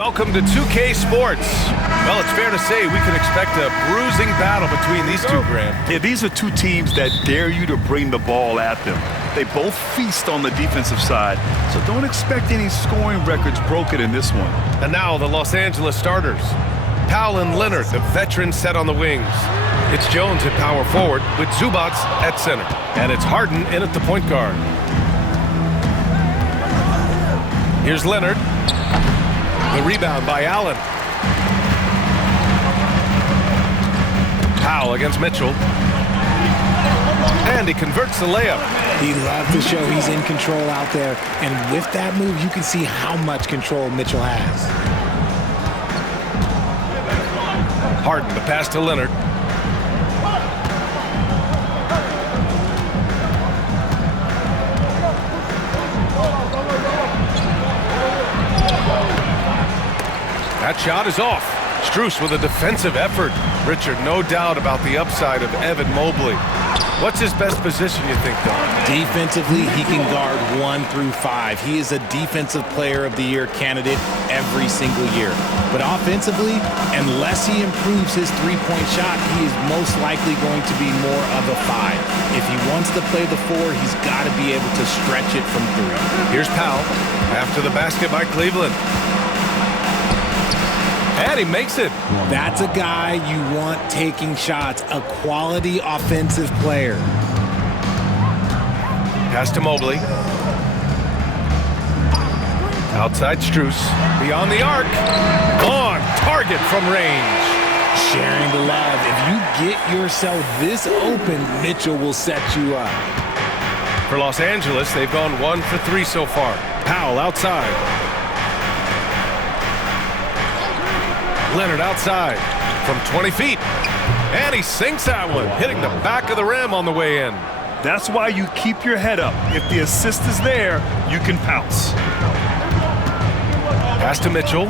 Welcome to 2K Sports. Well, it's fair to say we can expect a bruising battle between these two, Grant. Yeah, these are two teams that dare you to bring the ball at them. They both feast on the defensive side, so don't expect any scoring records broken in this one. And now the Los Angeles starters. Powell and Leonard, the veterans, set on the wings. It's Jones at power forward with Zubats at center. And it's Harden in at the point guard. Here's Leonard. The rebound by Allen. Powell against Mitchell. And he converts the layup. He loves to show he's in control out there. And with that move, you can see how much control Mitchell has. Harden, the pass to Leonard. That shot is off. Strus with a defensive effort. Richard, no doubt about the upside of Evan Mobley. What's his best position, you think, though? Defensively, he can guard 1 through 5. He is a Defensive Player of the Year candidate every single year. But offensively, unless he improves his three-point shot, he is most likely going to be more of a 5. If he wants to play the 4, he's got to be able to stretch it from 3. Here's Powell after the basket by Cleveland. And he makes it. That's a guy you want taking shots, a quality offensive player. Pass to Mobley. Outside Strus. Beyond the arc. On target from range. Sharing the love. If you get yourself this open, Mitchell will set you up. For Los Angeles, they've gone 1 for 3 so far. Powell outside. Leonard outside from 20 feet. And he sinks that one, hitting the back of the rim on the way in. That's why you keep your head up. If the assist is there, you can pounce. Pass to Mitchell.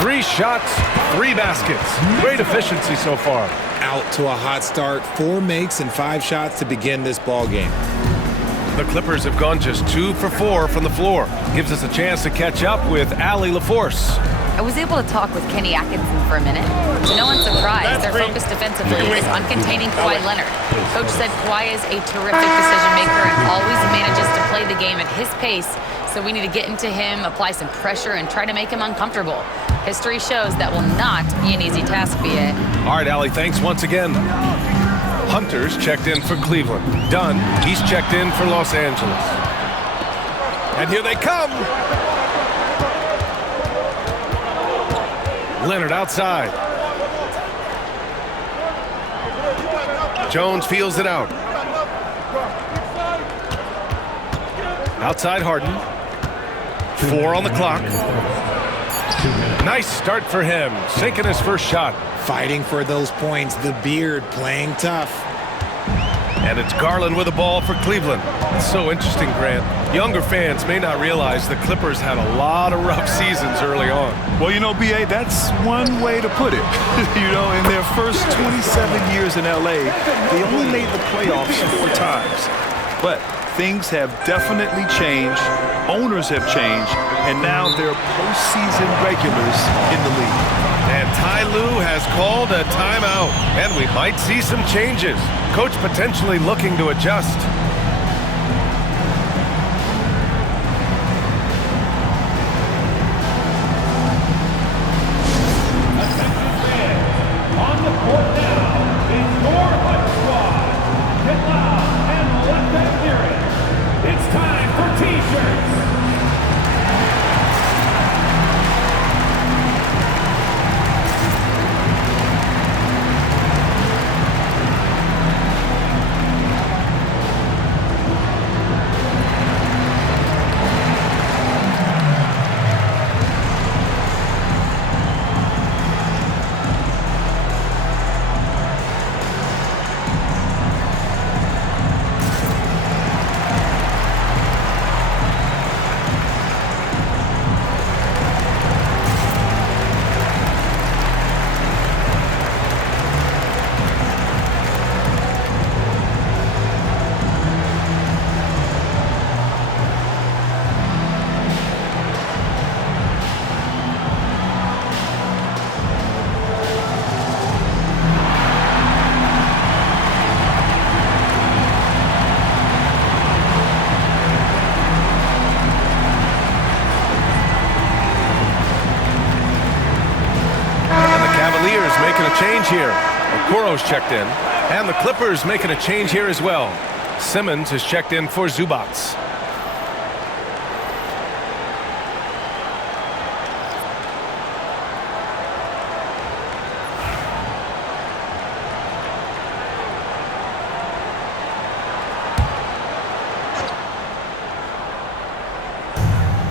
Three shots, 3 baskets. Great efficiency so far. Out to a hot start, 4 makes and 5 shots to begin this ball game. The Clippers have gone just 2 for 4 from the floor. Gives us a chance to catch up with Allie LaForce. I was able to talk with Kenny Atkinson for a minute. To no one's surprise, their focus defensively is on containing Kawhi Leonard. Coach said Kawhi is a terrific decision maker and always manages to play the game at his pace. So we need to get into him, apply some pressure, and try to make him uncomfortable. History shows that will not be an easy task, B.A. All right, Allie, thanks once again. Hunter's checked in for Cleveland. Dunn, he's checked in for Los Angeles. And here they come. Leonard outside. Jones feels it out. Outside Harden. 4 on the clock. Nice start for him, sinking his first shot. Fighting for those points, the beard playing tough. And it's Garland with the ball for Cleveland. It's so interesting, Grant. Younger fans may not realize the Clippers had a lot of rough seasons early on. Well, you know, B.A., that's one way to put it. You know, in their first 27 years in L.A., they only made the playoffs 4 times. But things have definitely changed. Owners have changed. And now they're postseason regulars in the league. And Ty Lue has called a timeout. And we might see some changes. Coach potentially looking to adjust. On the court now is your Hunt Squad. Get loud and let them hear it. It's time for T-shirts. change here. Okoro's checked in, and the Clippers making a change here as well. Simmons has checked in for Zubats.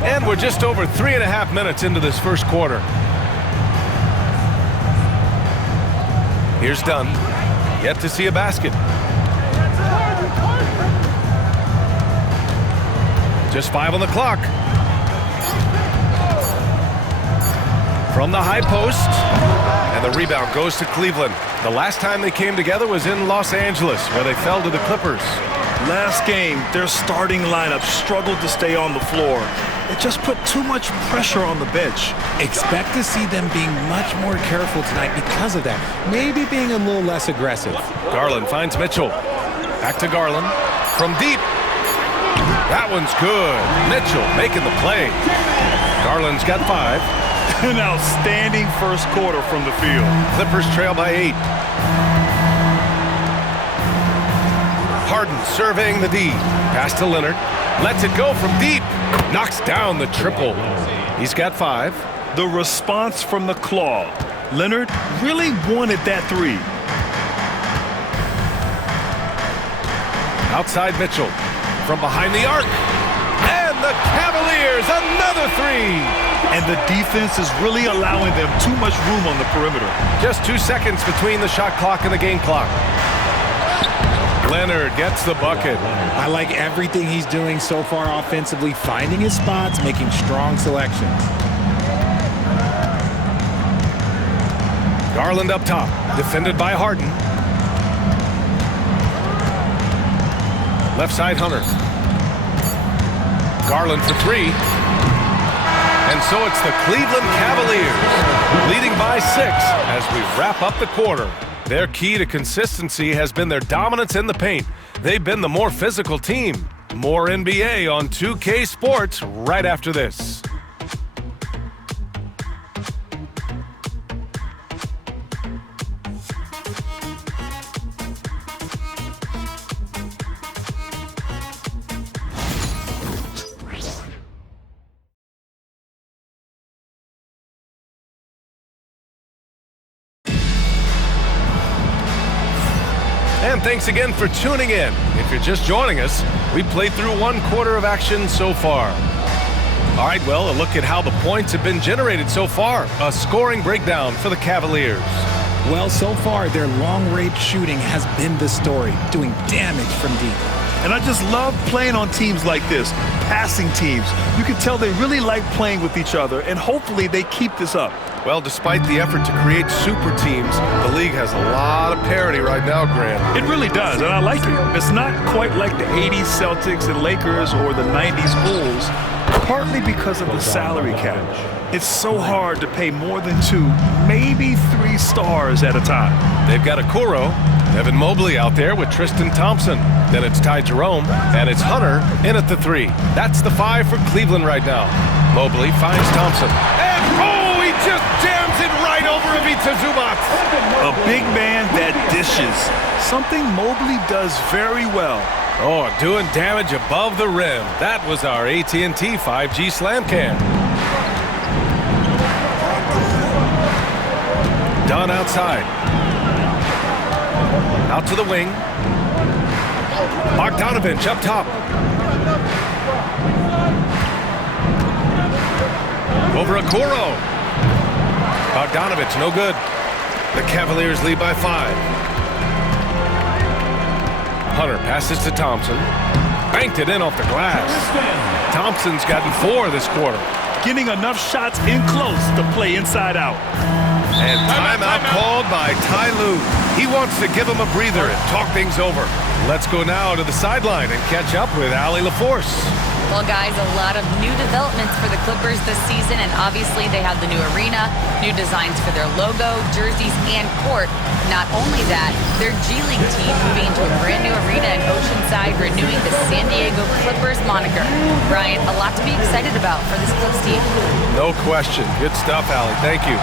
And we're just over 3.5 minutes into this first quarter. Here's Dunn. Yet to see a basket. Just 5 on the clock. From the high post. And the rebound goes to Cleveland. The last time they came together was in Los Angeles, where they fell to the Clippers. Last game, their starting lineup struggled to stay on the floor. It just put too much pressure on the bench. Expect to see them being much more careful tonight because of that. Maybe being a little less aggressive. Garland finds Mitchell. Back to Garland. From deep. That one's good. Mitchell making the play. Garland's got 5. An outstanding first quarter from the field. Clippers trail by 8. Harden surveying the D. Pass to Leonard. Lets it go from deep. Knocks down the triple. He's got 5. The response from the claw. Leonard really wanted that 3. Outside Mitchell. From behind the arc. And the Cavaliers, another 3. And the defense is really allowing them too much room on the perimeter. Just 2 seconds between the shot clock and the game clock. Leonard gets the bucket. I like everything he's doing so far offensively, finding his spots, making strong selections. Garland up top, defended by Harden. Left side Hunter. Garland for 3. And so it's the Cleveland Cavaliers leading by 6 as we wrap up the quarter. Their key to consistency has been their dominance in the paint. They've been the more physical team. More NBA on 2K Sports right after this. And thanks again for tuning in. If you're just joining us, we played through 1 quarter of action so far. All right, well, a look at how the points have been generated so far. A scoring breakdown for the Cavaliers. Well, so far, their long-range shooting has been the story, doing damage from deep. And I just love playing on teams like this, passing teams. You can tell they really like playing with each other, and hopefully they keep this up. Well, despite the effort to create super teams, the league has a lot of parity right now, Grant. It really does, and I like it. It's not quite like the 80s Celtics and Lakers or the 90s Bulls, partly because of the salary cap. It's so hard to pay more than 2, maybe 3 stars at a time. They've got Okoro, Evan Mobley out there with Tristan Thompson. Then it's Ty Jerome, and it's Hunter in at the 3. That's the 5 for Cleveland right now. Mobley finds Thompson. And, oh, he just jams it right over Ivica Zubac. A big man that dishes, something Mobley does very well. Oh, doing damage above the rim. That was our AT&T 5G slam cam. Dunn outside. Out to the wing. Bogdanovich up top. Over Okoro. Bogdanovich, no good. The Cavaliers lead by 5. Hunter passes to Thompson. Banked it in off the glass. Thompson's gotten 4 this quarter. Getting enough shots in close to play inside out. And timeout called by Ty Lue. He wants to give him a breather and talk things over. Let's go now to the sideline and catch up with Allie LaForce. Well, guys, a lot of new developments for the Clippers this season, and obviously they have the new arena, new designs for their logo, jerseys, and court. Not only that, their G League team moving into a brand new arena in Oceanside, renewing the San Diego Clippers moniker. Brian, a lot to be excited about for this Clips team. No question. Good stuff, Allie. Thank you.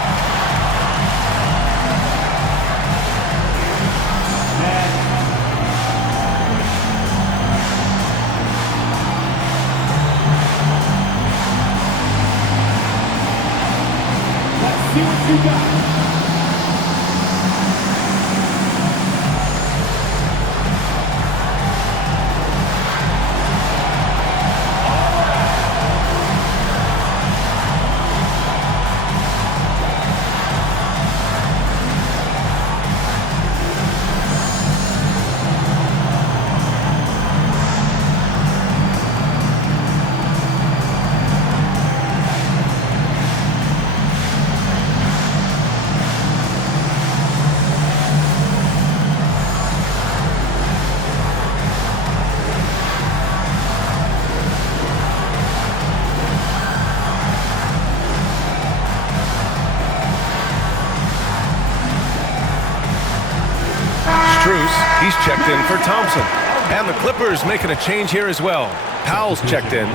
checked in for Thompson. And the Clippers making a change here as well. Powell's checked in.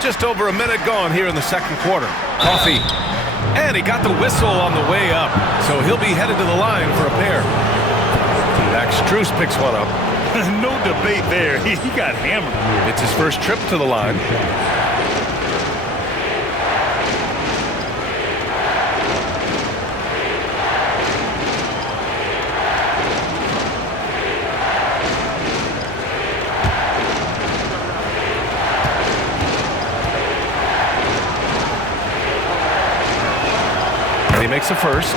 Just over a minute gone here in the second quarter. Coffee. And he got the whistle on the way up. So he'll be headed to the line for a pair. Max Strus picks one up. No debate there. He got hammered. It's his first trip to the line. He makes a first.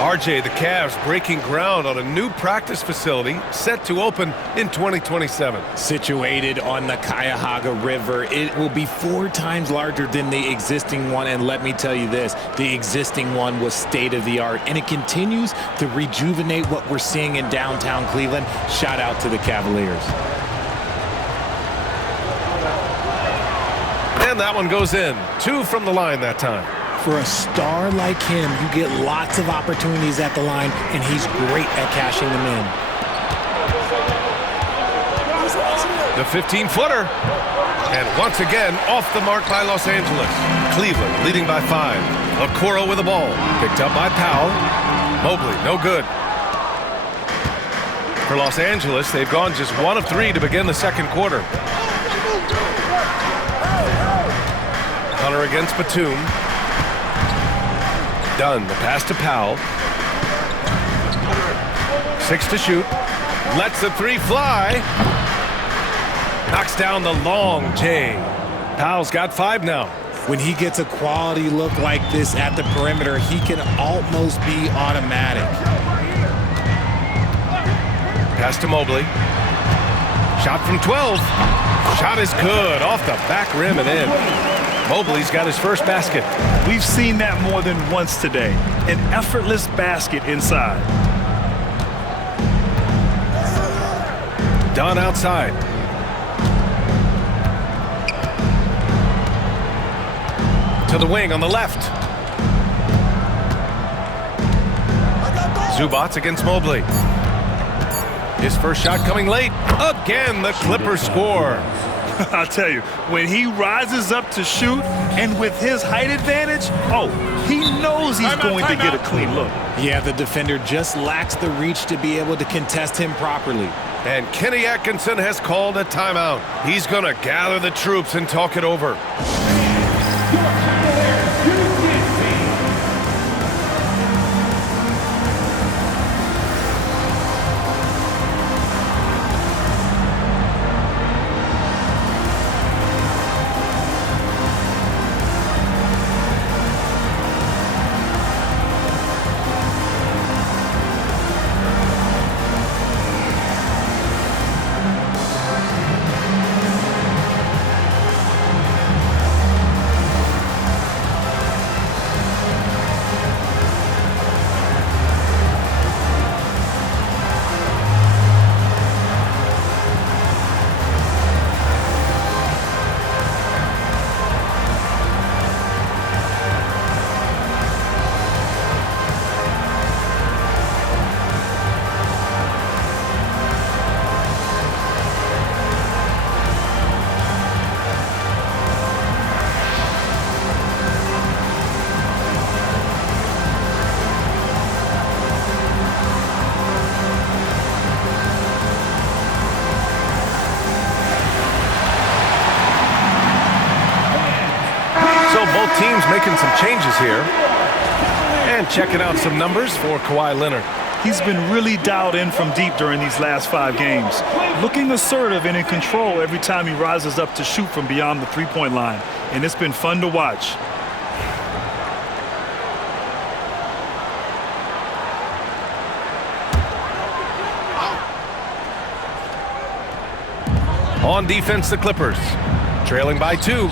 RJ, the Cavs breaking ground on a new practice facility set to open in 2027. Situated on the Cuyahoga River, it will be 4 times larger than the existing one. And let me tell you this, the existing one was state-of-the-art, and it continues to rejuvenate what we're seeing in downtown Cleveland. Shout out to the Cavaliers. And that one goes in. 2 from the line that time. For a star like him, you get lots of opportunities at the line, and he's great at cashing them in. The 15-footer. And once again, off the mark by Los Angeles. Cleveland leading by 5. Okoro with the ball. Picked up by Powell. Mobley, no good. For Los Angeles, they've gone just 1 of 3 to begin the second quarter. Hunter against Batum. Dunn, the pass to Powell. 6 to shoot. Lets the 3 fly. Knocks down the long J. Powell's got 5 now. When he gets a quality look like this at the perimeter, he can almost be automatic. Pass to Mobley. Shot from 12. Shot is good. Off the back rim and in. Mobley's got his first basket. We've seen that more than once today. An effortless basket inside. Dunn outside. To the wing on the left. Zubats against Mobley. His first shot coming late. Again, the Clippers score. I'll tell you, when he rises up to shoot and with his height advantage, he knows he's going to get a clean look. Yeah, the defender just lacks the reach to be able to contest him properly. And Kenny Atkinson has called a timeout. He's going to gather the troops and talk it over. Both teams making some changes here. And checking out some numbers for Kawhi Leonard. He's been really dialed in from deep during these last 5 games. Looking assertive and in control every time he rises up to shoot from beyond the three-point line. And it's been fun to watch. On defense, the Clippers. Trailing by 2.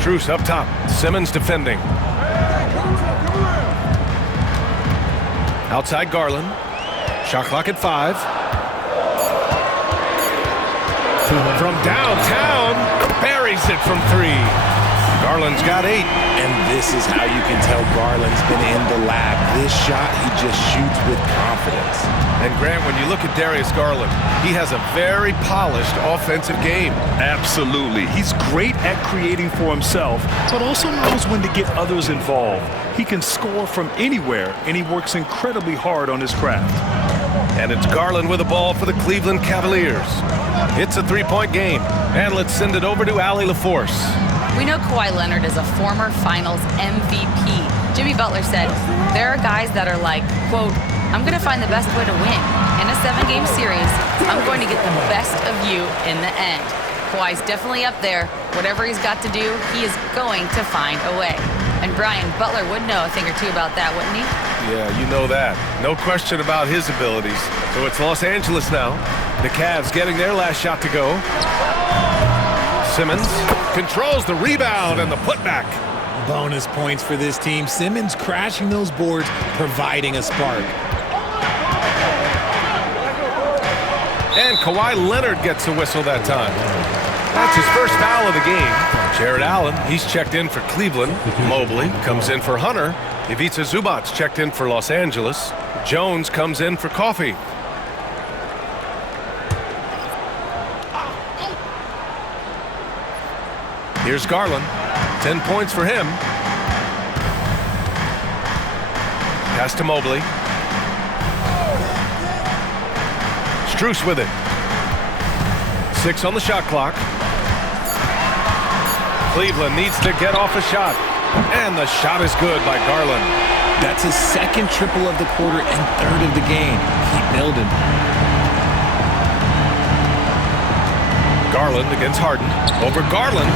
Strus up top. Simmons defending. Outside Garland. Shot clock at 5. From downtown, buries it from 3. Garland's got 8. And this is how you can tell Garland's been in the lab. This shot, he just shoots with confidence. And Grant, when you look at Darius Garland, he has a very polished offensive game. Absolutely. He's great at creating for himself, but also knows when to get others involved. He can score from anywhere, and he works incredibly hard on his craft. And it's Garland with the ball for the Cleveland Cavaliers. It's a 3-point game. And let's send it over to Allie LaForce. We know Kawhi Leonard is a former Finals MVP. Jimmy Butler said, there are guys that are like, quote, I'm going to find the best way to win. In a 7-game series, I'm going to get the best of you in the end. Kawhi's definitely up there. Whatever he's got to do, he is going to find a way. And Brian, Butler would know a thing or two about that, wouldn't he? Yeah, you know that. No question about his abilities. So it's Los Angeles now. The Cavs getting their last shot to go. Simmons controls the rebound and the putback. Bonus points for this team. Simmons crashing those boards, providing a spark. And Kawhi Leonard gets a whistle that time. That's his first foul of the game. Jared Allen, he's checked in for Cleveland. Mobley comes in for Hunter. Ivica Zubac's checked in for Los Angeles. Jones comes in for Coffee. Here's Garland. 10 points for him. Pass to Mobley. Strus with it. 6 on the shot clock. Cleveland needs to get off a shot. And the shot is good by Garland. That's his second triple of the quarter and third of the game. Keep building. Garland against Harden. Over Garland.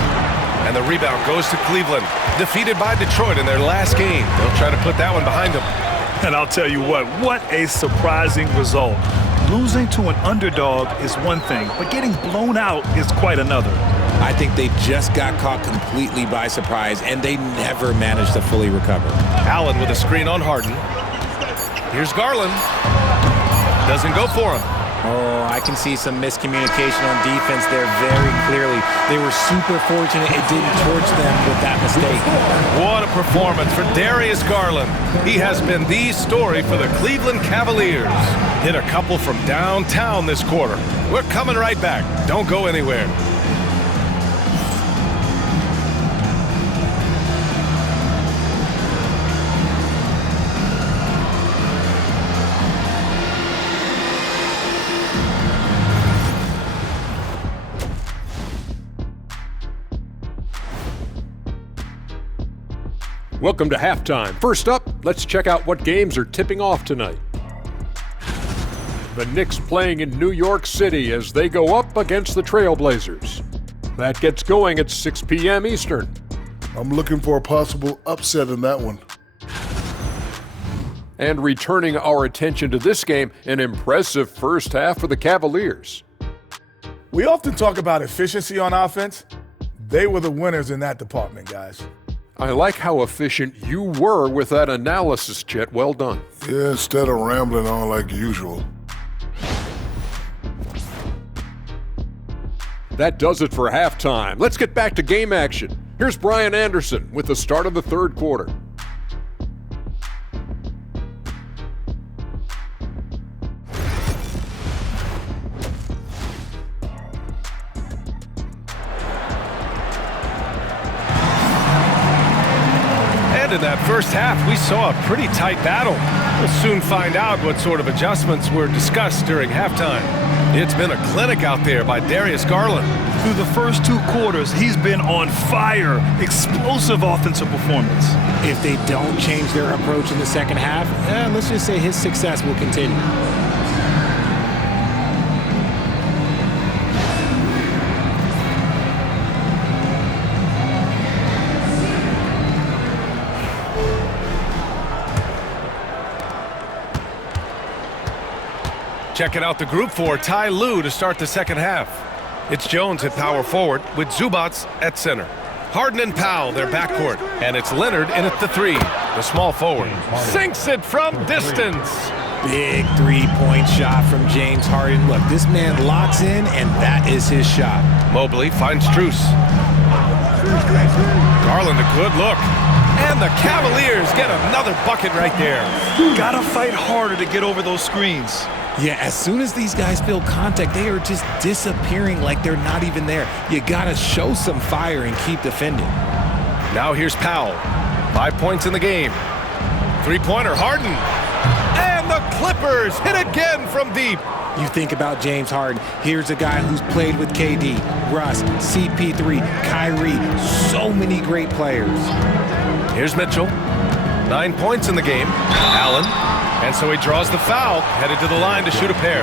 And the rebound goes to Cleveland. Defeated by Detroit in their last game. They'll try to put that one behind them. And I'll tell you what a surprising result. Losing to an underdog is one thing, but getting blown out is quite another. I think they just got caught completely by surprise, and they never managed to fully recover. Allen with a screen on Harden. Here's Garland. Doesn't go for him. Oh, I can see some miscommunication on defense there very clearly. They were super fortunate it didn't torch them with that mistake. What a performance for Darius Garland. He has been the story for the Cleveland Cavaliers. Hit a couple from downtown this quarter. We're coming right back. Don't go anywhere. Welcome to halftime. First up, let's check out what games are tipping off tonight. The Knicks playing in New York City as they go up against the Trailblazers. That gets going at 6 p.m. Eastern. I'm looking for a possible upset in that one. And returning our attention to this game, an impressive first half for the Cavaliers. We often talk about efficiency on offense. They were the winners in that department, guys. I like how efficient you were with that analysis, Chet. Well done. Yeah, instead of rambling on like usual. That does it for halftime. Let's get back to game action. Here's Brian Anderson with the start of the third quarter. In that first half, we saw a pretty tight battle. We'll soon find out what sort of adjustments were discussed during halftime. It's been a clinic out there by Darius Garland. Through the first 2 quarters, he's been on fire. Explosive offensive performance. If they don't change their approach in the second half, let's just say his success will continue. Checking out the group for Ty Lue to start the second half. It's Jones at power forward with Zubats at center. Harden and Powell, their backcourt. And it's Leonard in at the 3. The small forward sinks it from distance. Big three-point shot from James Harden. Look, this man locks in, and that is his shot. Mobley finds Strus. Garland, a good look. And the Cavaliers get another bucket right there. Gotta fight harder to get over those screens. Yeah, as soon as these guys feel contact, they are just disappearing like they're not even there. You gotta show some fire and keep defending. Now here's Powell. 5 points in the game. Three-pointer, Harden. And the Clippers hit again from deep. You think about James Harden. Here's a guy who's played with KD, Russ, CP3, Kyrie, so many great players. Here's Mitchell. 9 points in the game. Allen. And so he draws the foul, headed to the line to shoot a pair.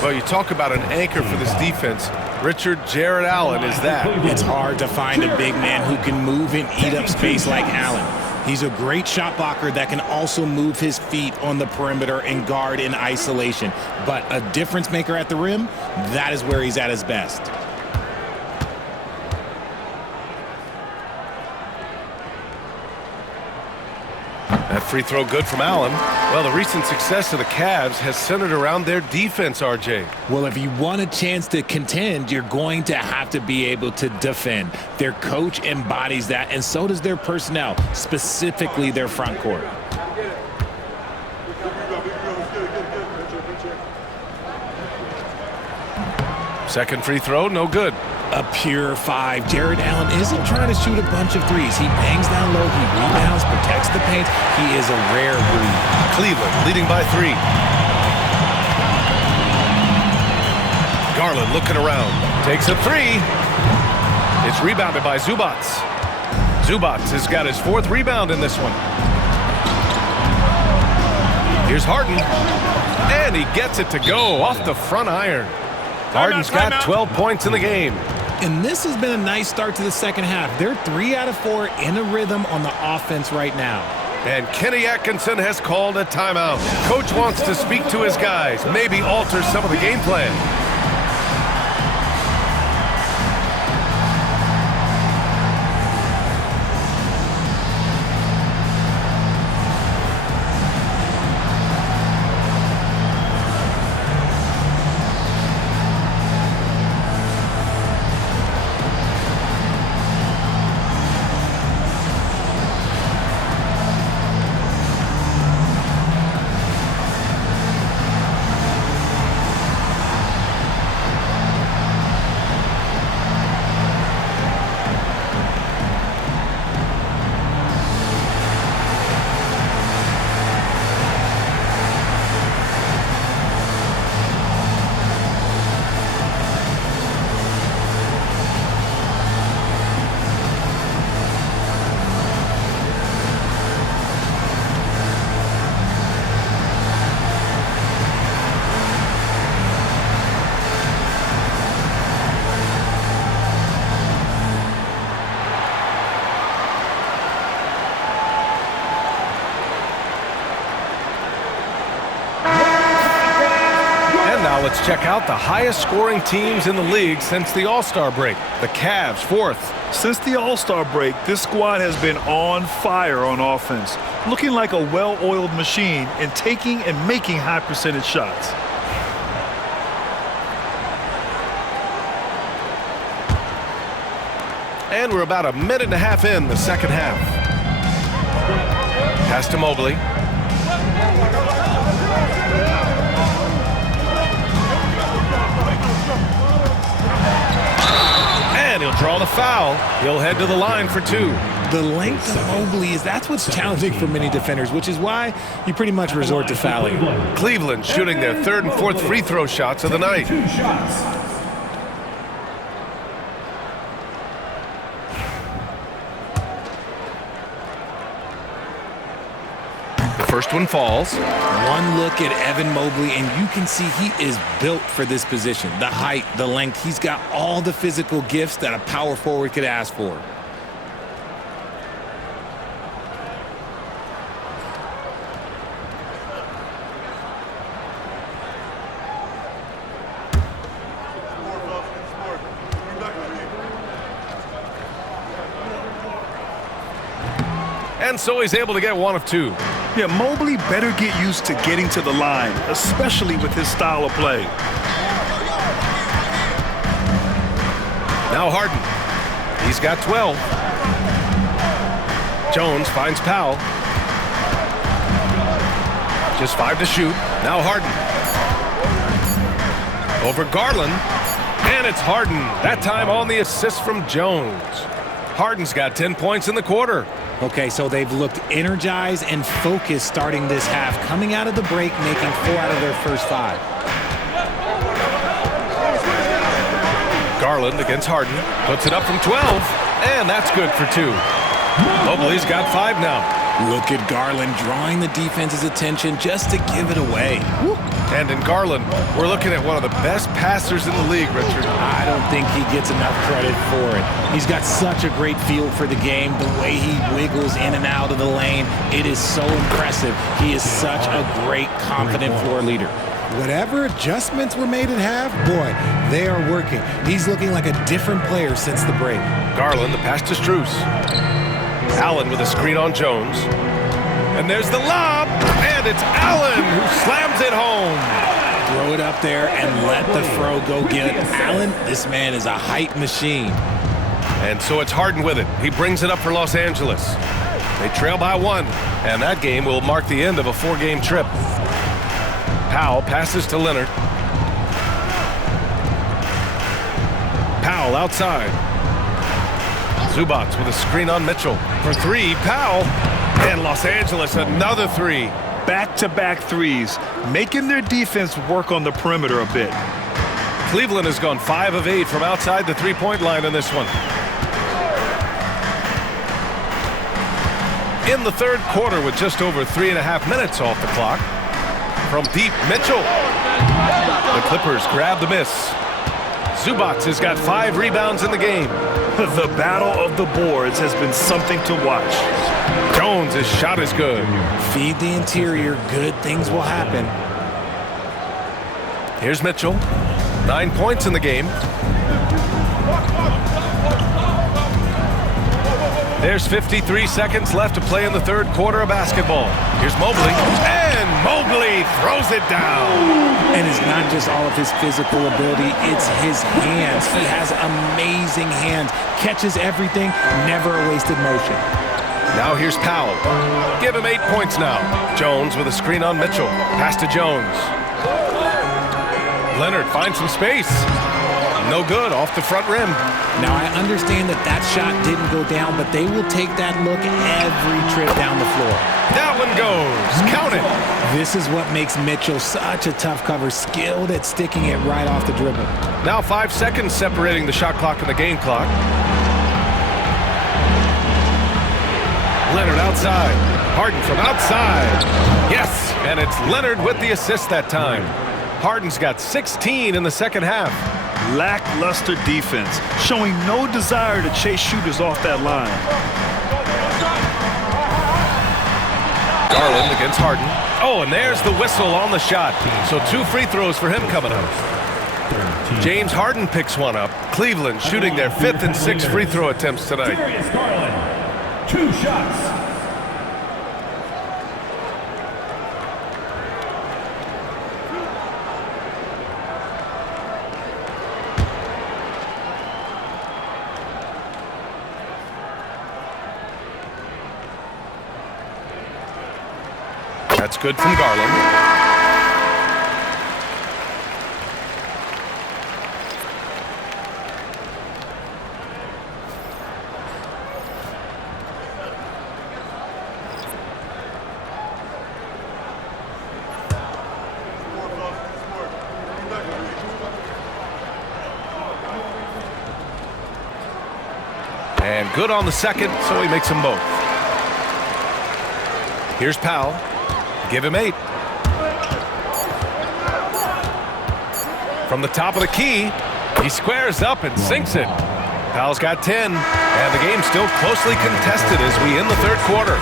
Well, you talk about an anchor for this defense. Richard Jared Allen is that. It's hard to find a big man who can move and eat up space like Allen. He's a great shot blocker that can also move his feet on the perimeter and guard in isolation. But a difference maker at the rim, that is where he's at his best. That free throw good from Allen. Well, the recent success of the Cavs has centered around their defense, RJ. Well, if you want a chance to contend, you're going to have to be able to defend. Their coach embodies that, and so does their personnel, specifically their front court. Second free throw, no good. A pure 5. Jared Allen isn't trying to shoot a bunch of threes. He bangs down low, he rebounds, protects the paint. He is a rare breed. Cleveland leading by 3. Garland looking around. Takes a 3. It's rebounded by Zubac. Zubac has got his 4th rebound in this one. Here's Harden. And he gets it to go off the front iron. Harden's got 12 points in the game. And this has been a nice start to the second half. They're 3 out of 4 in a rhythm on the offense right now. And Kenny Atkinson has called a timeout. Coach wants to speak to his guys, maybe alter some of the game plan. Let's check out the highest scoring teams in the league since the All-Star break. The Cavs, 4th. Since the All-Star break, this squad has been on fire on offense, looking like a well-oiled machine and taking and making high percentage shots. And we're about a minute and a half in the second half. Pass to Mobley. And he'll draw the foul. He'll head to the line for 2. The length of Mobley that's what's challenging for many defenders, which is why you pretty much resort to fouling. Cleveland shooting their 3rd and 4th free throw shots of the night. The first one falls. One look at Evan Mobley, and you can see he is built for this position. The height, the length, he's got all the physical gifts that a power forward could ask for. And so he's able to get one of two. Yeah, Mobley better get used to getting to the line, especially with his style of play. Now Harden. He's got 12. Jones finds Powell. Just 5 to shoot. Now Harden. Over Garland. And it's Harden. That time on the assist from Jones. Harden's got 10 points in the quarter. Okay, so they've looked energized and focused starting this half, coming out of the break, making 4 out of their first 5. Garland against Harden. Puts it up from 12. And that's good for 2. Mobley's got 5 now. Look at Garland drawing the defense's attention just to give it away. And in Garland, we're looking at one of the best passers in the league, Richard. I don't think he gets enough credit for it. He's got such a great feel for the game, the way he wiggles in and out of the lane. It is so impressive. He is such a great, confident floor leader. Whatever adjustments were made at half, boy, they are working. He's looking like a different player since the break. Garland, the pass to Strus. Allen with a screen on Jones. And there's the lob, and it's Allen who slams it home. Throw it up there and let the throw go get it. Allen, this man is a height machine. And so it's Harden with it. He brings it up for Los Angeles. They trail by 1, and that game will mark the end of a 4-game trip. Powell passes to Leonard. Powell outside. Zubac with a screen on Mitchell. For 3, Powell. And Los Angeles, another 3. Back-to-back threes, making their defense work on the perimeter a bit. Cleveland has gone 5 of 8 from outside the three-point line in this one. In the third quarter with just over 3.5 minutes off the clock. From deep, Mitchell. The Clippers grab the miss. Zubac has got 5 rebounds in the game. The battle of the boards has been something to watch. Jones' shot is good. Feed the interior, good things will happen. Here's Mitchell. 9 points in the game. There's 53 seconds left to play in the third quarter of basketball. Here's Mobley. And Mobley throws it down. And it's not just all of his physical ability, it's his hands. He has amazing hands. Catches everything, never a wasted motion. Now here's Powell. Give him 8 points now. Jones with a screen on Mitchell. Pass to Jones. Leonard finds some space. No good, off the front rim. Now I understand that shot didn't go down, but they will take that look every trip down the floor. That one goes. Count it. This is what makes Mitchell such a tough cover, skilled at sticking it right off the dribble. Now 5 seconds separating the shot clock and the game clock. Leonard outside. Harden from outside. Yes, and it's Leonard with the assist that time. Harden's got 16 in the second half. Lackluster defense, showing no desire to chase shooters off that line. Garland against Harden. Oh, and there's the whistle on the shot. So 2 free throws for him coming up. James Harden picks one up. Cleveland shooting their 5th and 6th free throw attempts tonight. Darius Garland, 2 shots. That's good from Garland. And good on the second, so he makes them both. Here's Powell. Give him 8. From the top of the key, he squares up and sinks it. Powell's got 10, and the game's still closely contested as we end the third quarter.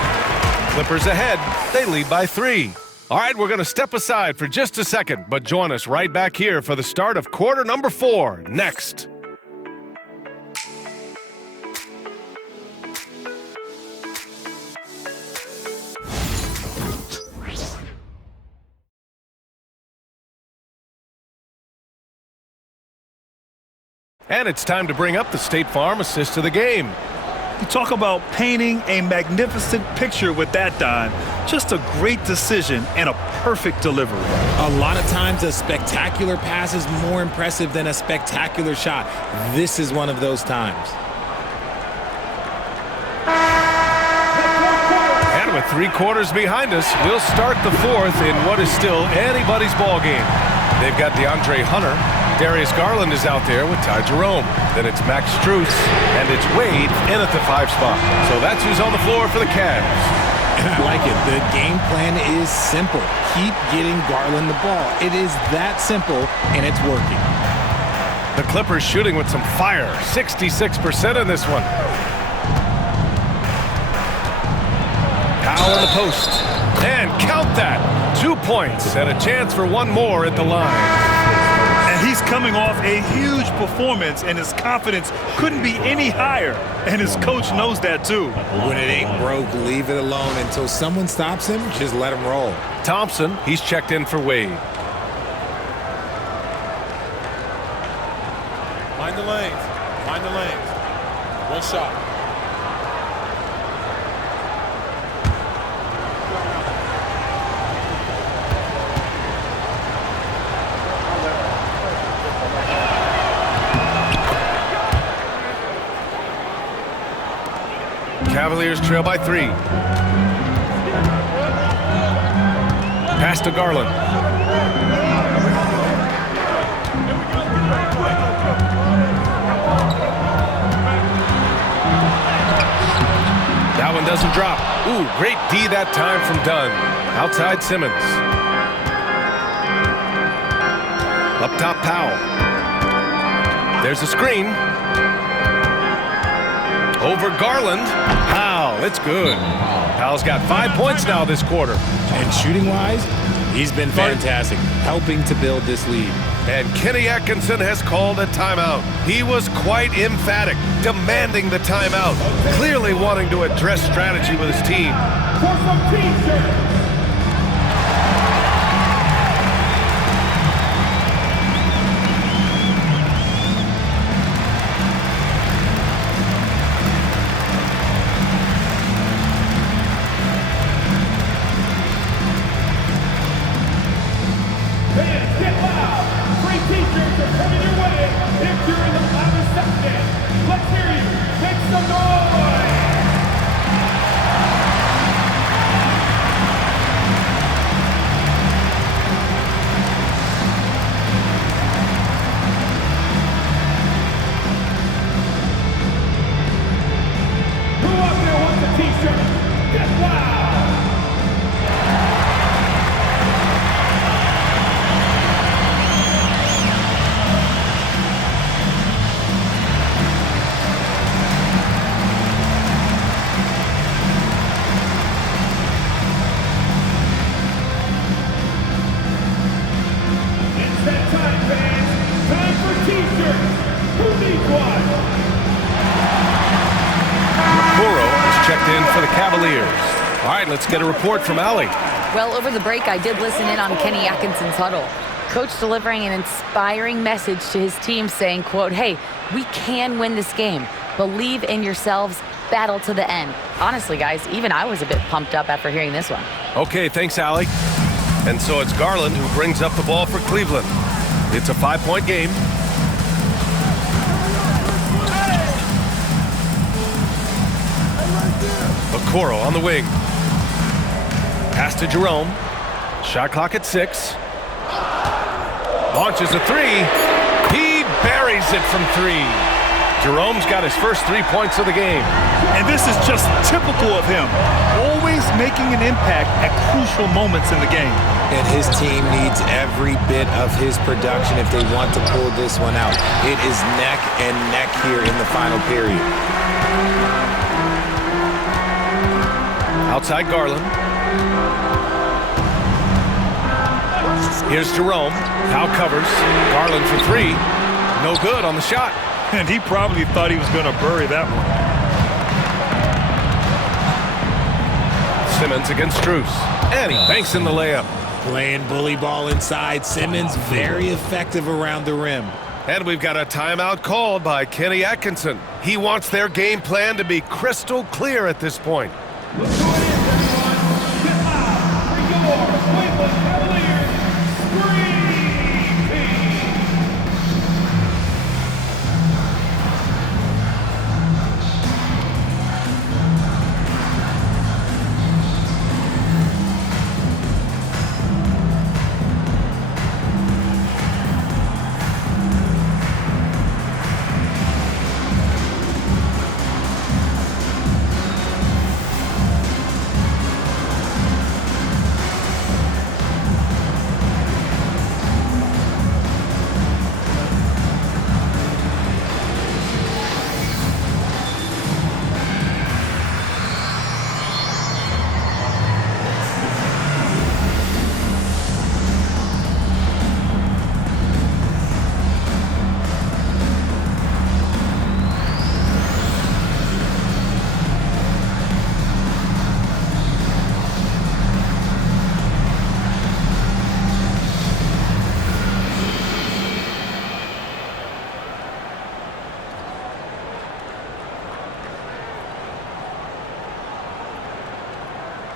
Clippers ahead. They lead by 3. All right, we're going to step aside for just a second, but join us right back here for the start of quarter number 4 next. And it's time to bring up the State Farm assist of the game. You talk about painting a magnificent picture with that dime. Just a great decision and a perfect delivery. A lot of times a spectacular pass is more impressive than a spectacular shot. This is one of those times. And with 3 quarters behind us, we'll start the 4th in what is still anybody's ball game. They've got DeAndre Hunter. Darius Garland is out there with Ty Jerome. Then it's Max Strus, and it's Wade in at the 5 spot. So that's who's on the floor for the Cavs. And I like it. The game plan is simple. Keep getting Garland the ball. It is that simple, and it's working. The Clippers shooting with some fire. 66% in this one. Powell in the post. And count that. 2 points and a chance for one more at the line. And he's coming off a huge performance, and his confidence couldn't be any higher. And his coach knows that, too. When it ain't broke, leave it alone until someone stops him. Just let him roll. Thompson, he's checked in for Wade. Mind the lanes. Mind the lanes. One shot. Cavaliers trail by 3. Pass to Garland. That one doesn't drop. Ooh, great D that time from Dunn. Outside Simmons. Up top Powell. There's a screen. Over Garland. Powell, it's good. Powell's got 5 points now this quarter. And shooting-wise, he's been fantastic, helping to build this lead. And Kenny Atkinson has called a timeout. He was quite emphatic, demanding the timeout, clearly wanting to address strategy with his team. For some t-shirts. For the Cavaliers. All right, let's get a report from Allie. Well, over the break, I did listen in on Kenny Atkinson's huddle. Coach delivering an inspiring message to his team saying, quote, hey, we can win this game. Believe in yourselves. Battle to the end. Honestly, guys, even I was a bit pumped up after hearing this one. Okay, thanks, Allie. And so it's Garland who brings up the ball for Cleveland. It's a 5-point game. Okoro on the wing. Pass to Jerome. Shot clock at 6. Launches a 3. He buries it from 3. Jerome's got his first 3 points of the game. And this is just typical of him. Always making an impact at crucial moments in the game. And his team needs every bit of his production if they want to pull this one out. It is neck and neck here in the final period. Outside Garland. Here's Jerome. Powell covers. Garland for 3. No good on the shot. And he probably thought he was going to bury that one. Simmons against Strus. And he banks in the layup. Playing bully ball inside. Simmons very effective around the rim. And we've got a timeout called by Kenny Atkinson. He wants their game plan to be crystal clear at this point. Let's go ahead, everyone. Get loud for your Cleveland Cavaliers Scream Team.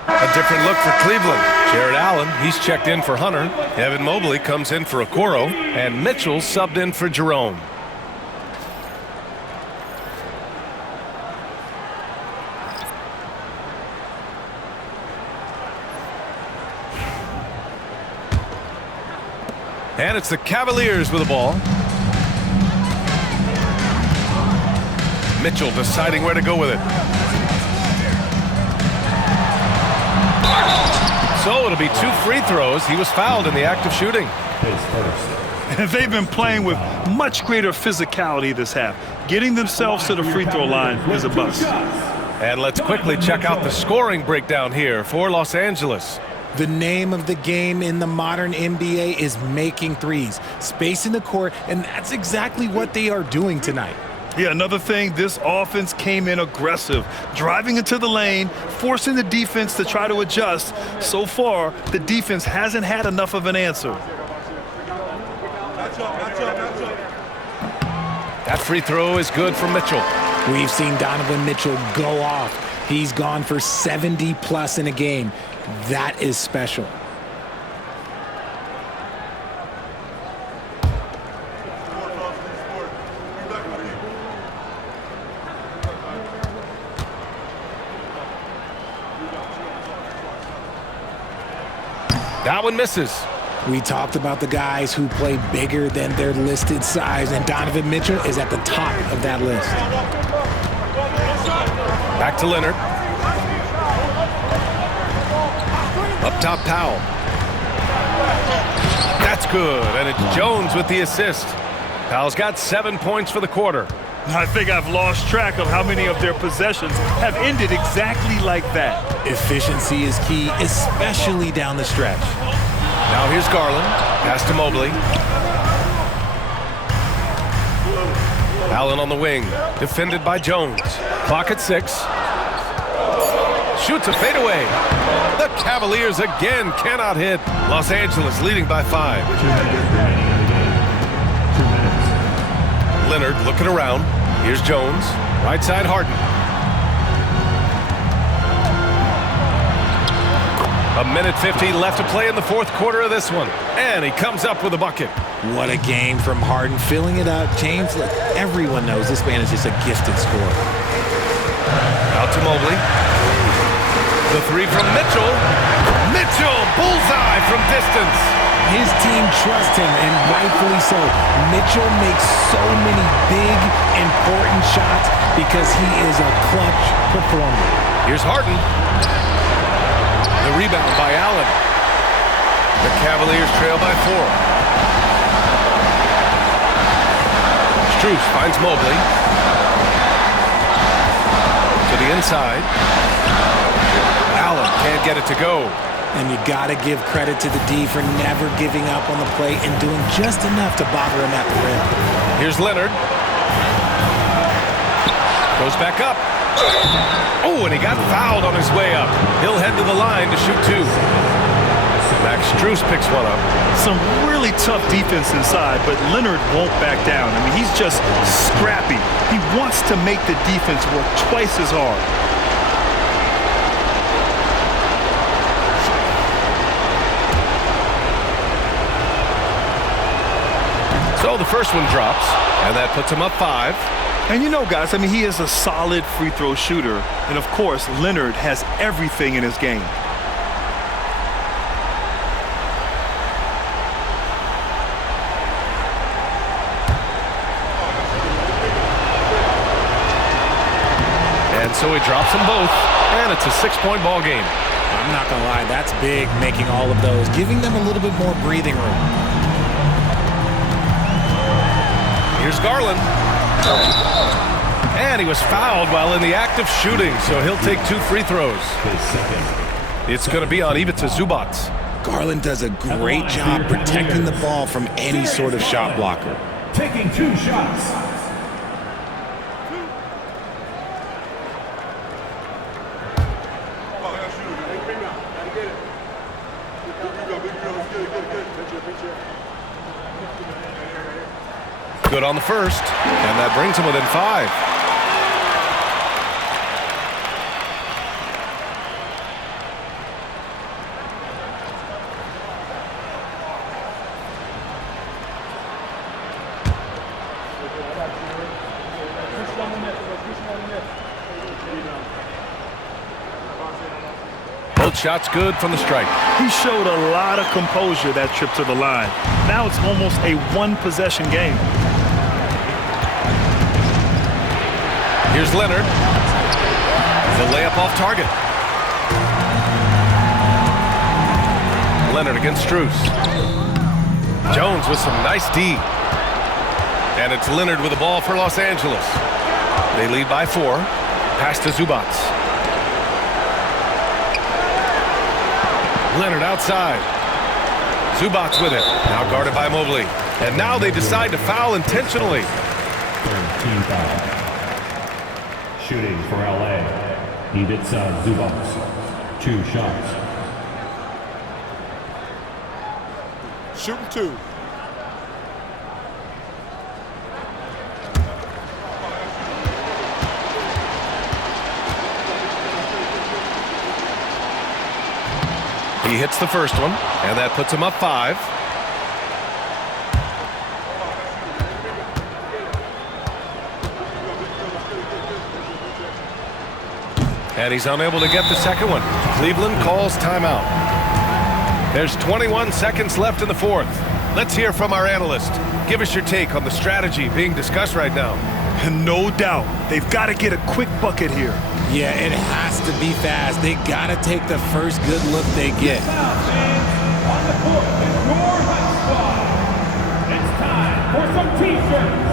A different look for Cleveland. Jared Allen, he's checked in for Hunter. Evan Mobley comes in for Okoro. And Mitchell subbed in for Jerome. And it's the Cavaliers with the ball. Mitchell deciding where to go with it. So it'll be 2 free throws. He was fouled in the act of shooting. They've been playing with much greater physicality this half. Getting themselves to the free throw line is a must. And let's quickly check out the scoring breakdown here for Los Angeles. The name of the game in the modern NBA is making threes, spacing the court, and that's exactly what they are doing tonight. Yeah, another thing, this offense came in aggressive, driving into the lane, forcing the defense to try to adjust. So far, the defense hasn't had enough of an answer. That free throw is good from Mitchell. We've seen Donovan Mitchell go off. He's gone for 70+ in a game. That is special. That one misses. We talked about the guys who play bigger than their listed size, and Donovan Mitchell is at the top of that list. Back to Leonard. Up top, Powell. That's good, and it's Jones with the assist. Powell's got 7 points for the quarter. I think I've lost track of how many of their possessions have ended exactly like that. Efficiency is key, especially down the stretch. Now here's Garland. Pass to Mobley. Allen on the wing. Defended by Jones. Clock at 6. Shoots a fadeaway. The Cavaliers again cannot hit. Los Angeles leading by 5. Leonard looking around. Here's Jones. Right side, Harden. A minute 50 left to play in the fourth quarter of this one. And he comes up with a bucket. What a game from Harden, filling it up. James, look, everyone knows this man is just a gifted scorer. Out to Mobley. The three from Mitchell. Mitchell, bullseye from distance. His team trusts him, and rightfully so. Mitchell makes so many big, important shots because he is a clutch performer. Here's Harden. The rebound by Allen. The Cavaliers trail by 4. Strus finds Mobley. To the inside. Allen can't get it to go. And you got to give credit to the D for never giving up on the play and doing just enough to bother him at the rim. Here's Leonard. Goes back up. Oh, and he got fouled on his way up. He'll head to the line to shoot 2. Max Strus picks one up. Some really tough defense inside, but Leonard won't back down. I mean, he's just scrappy. He wants to make the defense work twice as hard. So the first one drops, and that puts him up 5. And you know, guys, I mean, he is a solid free throw shooter. And, of course, Leonard has everything in his game. And so he drops them both, and it's a 6-point ball game. I'm not going to lie, that's big, making all of those, giving them a little bit more breathing room. Here's Garland. And he was fouled while in the act of shooting, so he'll take 2 free throws. It's going to be on Ivica Zubac. Garland does a great job protecting the ball from any sort of shot blocker. Taking 2 shots. Good on the first, and that brings him within 5. Both shots good from the stripe. He showed a lot of composure that trip to the line. Now it's almost a one-possession game. Here's Leonard. The layup off target. Leonard against Strus. Jones with some nice D. And it's Leonard with the ball for Los Angeles. They lead by 4. Pass to Zubac. Leonard outside. Zubac with it. Now guarded by Mobley. And now they decide to foul intentionally. 13 foul. Shooting for LA, Ivica Zubac. 2 shots. Shooting 2. He hits the first one, and that puts him up 5. And he's unable to get the second one. Cleveland calls timeout. There's 21 seconds left in the 4th. Let's hear from our analyst. Give us your take on the strategy being discussed right now. And no doubt, they've got to get a quick bucket here. Yeah, it has to be fast. They got to take the first good look they get. On the court is your high squad. It's time for some T-shirts.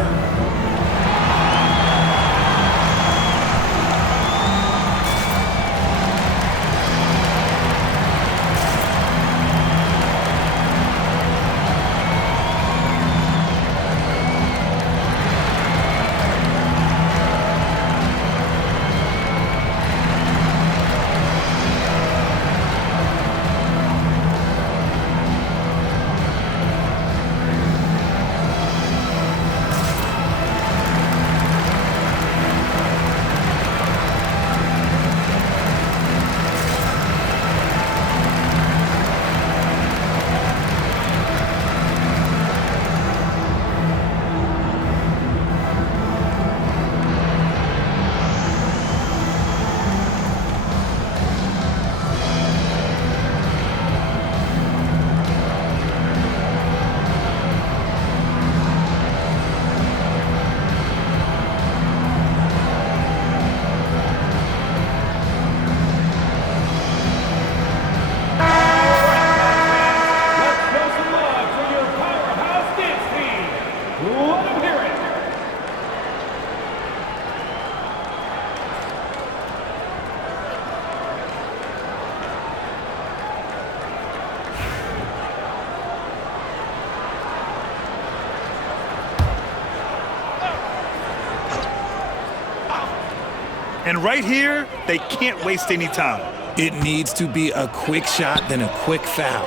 And right here, they can't waste any time. It needs to be a quick shot, then a quick foul.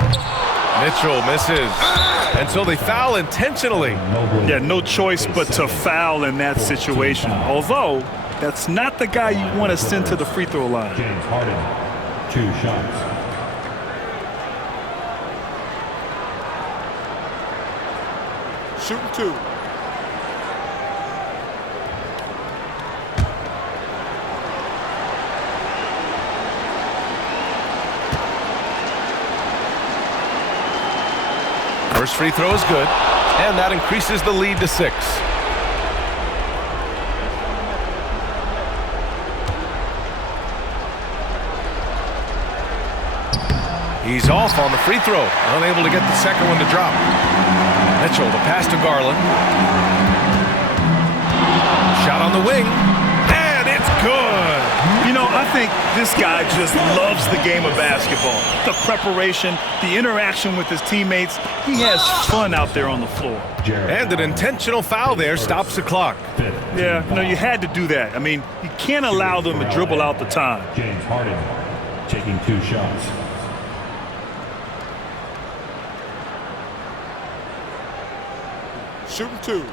Mitchell misses. And so they foul intentionally. Yeah, no choice but to foul in that situation. Although, that's not the guy you want to send to the free throw line. James Harden, 2 shots. Shooting 2. First free throw is good, and that increases the lead to 6. He's off on the free throw, unable to get the second one to drop. Mitchell, the pass to Garland. Shot on the wing, and it's good. You know, I think this guy just loves the game of basketball. The preparation, the interaction with his teammates. He has fun out there on the floor. And an intentional foul there stops the clock. Yeah, you know, you had to do that. I mean, you can't allow them to dribble out the time. James Harden taking 2 shots. Shooting 2.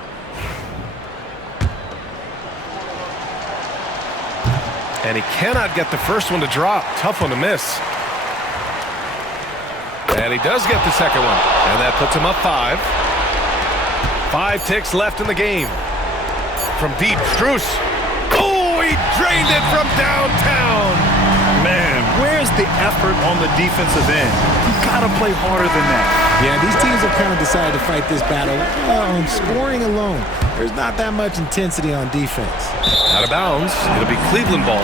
And he cannot get the first one to drop. Tough one to miss. And he does get the second one. And that puts him up 5. 5 ticks left in the game. From deep, Strus. Oh, he drained it from downtown. Man, where's the effort on the defensive end? You gotta play harder than that. Yeah, these teams have kind of decided to fight this battle on scoring alone. There's not that much intensity on defense. Out of bounds. It'll be Cleveland ball.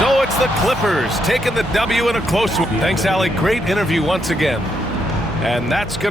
So it's the Clippers taking the W in a close one. Thanks, Allie. Great interview once again. And that's going to